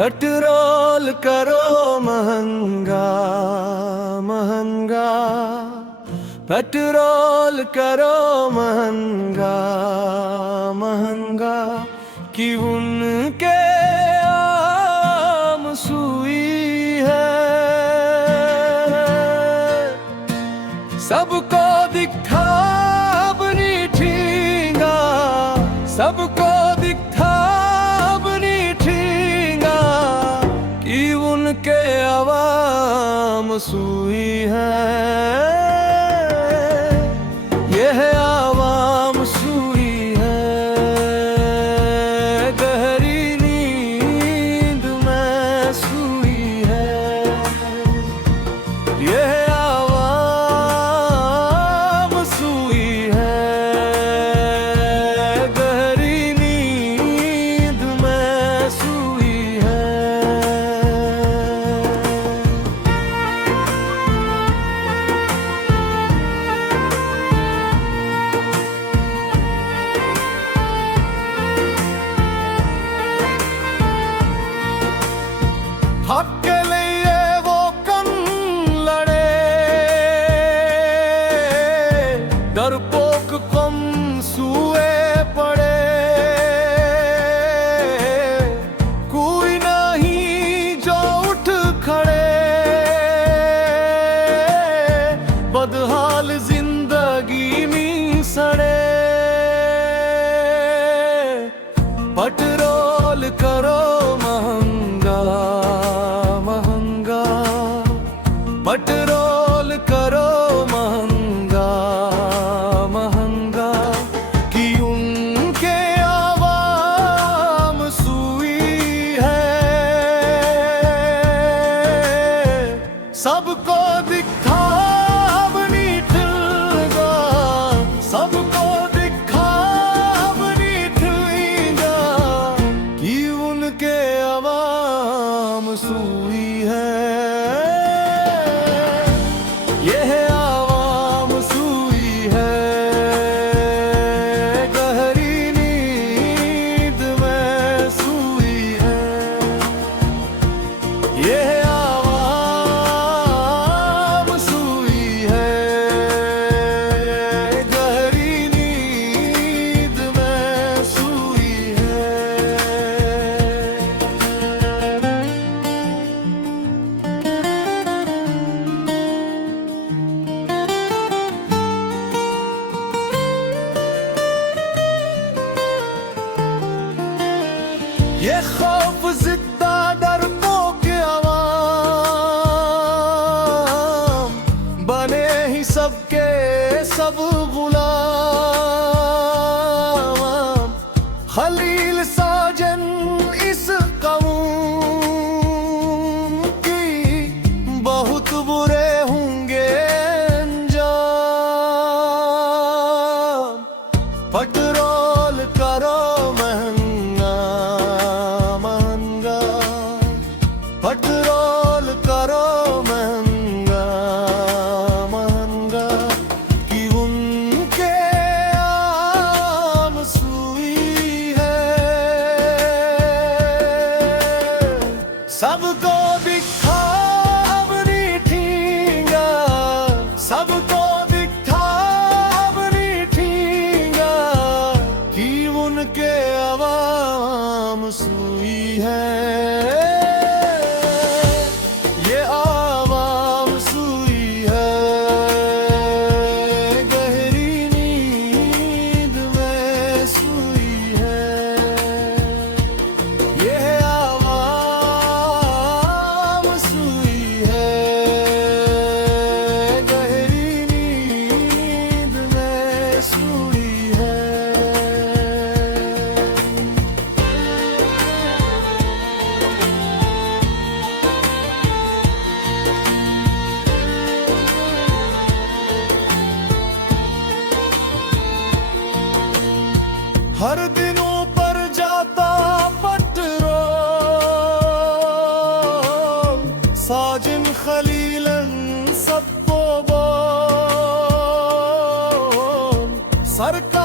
Petrol करो महंगा महंगा, पेट्रोल करो महंगा महंगा, कि उनके आम सुई है। सबको दिखा अपनी ठींगा, सबको दिखा अपनी ठींगा, कि उनके आवाम सुई है। यह आवाम सुई है, गहरी नींद में सुई है। यह आवाम सुई है, गहरी नींद में सुई है। हक के लिए वो कन लड़े, डरपोक कम सुए पड़े। कोई नहीं जो उठ खड़े, बदहाल जिंदगी में सड़े। पेट्रोल करो महंगा महंगा, पेट्रोल करो महंगा महंगा, कि उनके आवाम सुई है। सबको दिखा अपनी ठींगा, सबको दिखा अपनी ठींगा, कि उनके आवाम सुई है। यह आवाम सुई है, गहरी नींद में सुई है। यह आवाम सुई है, गहरी नींद में सुई है। ये खौफ जिद्दा डरपोक अवाम, बने ही सबके सब गुलाम। खलील साजन इस कौम की, बहुत बुरे होंगे अंजाम। पेट्रोल करो महंगा महंगा, पेट्रोल करो महंगा महंगा, कि उनके आम सुई है। सबको दिखा अपनी ठींगा, सबको दिखा अपनी ठींगा, कि उनके आवाम सुई है। ये आवाम सुई है, गहरी नींद में सुई है। यह आवाम सुई है, गहरी नींद में सुई है। हर दिनों पर जाता पेट्रोल, साजिन खलीलन सबको बोल। सरकार